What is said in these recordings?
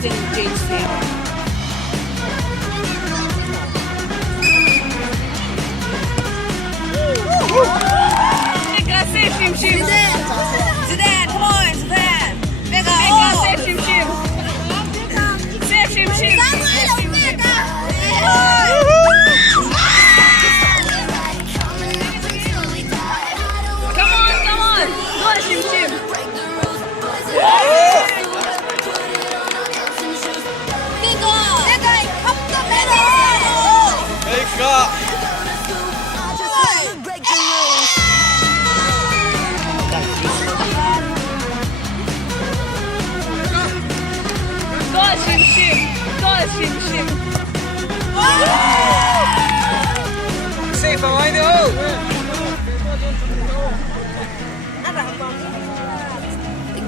Captain James Taylor. Safe Shim. Zidane, come on, Zidane. Vega, safe Shim. Safe Shim. Come on. Go Shim. Shim. Safe behind you.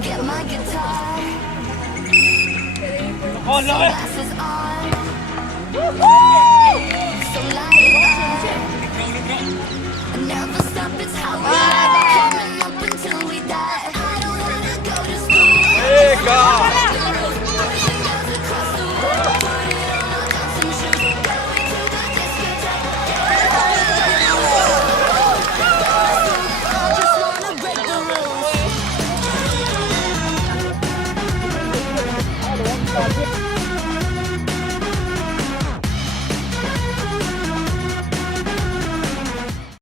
Get my guitar. Oh, love it.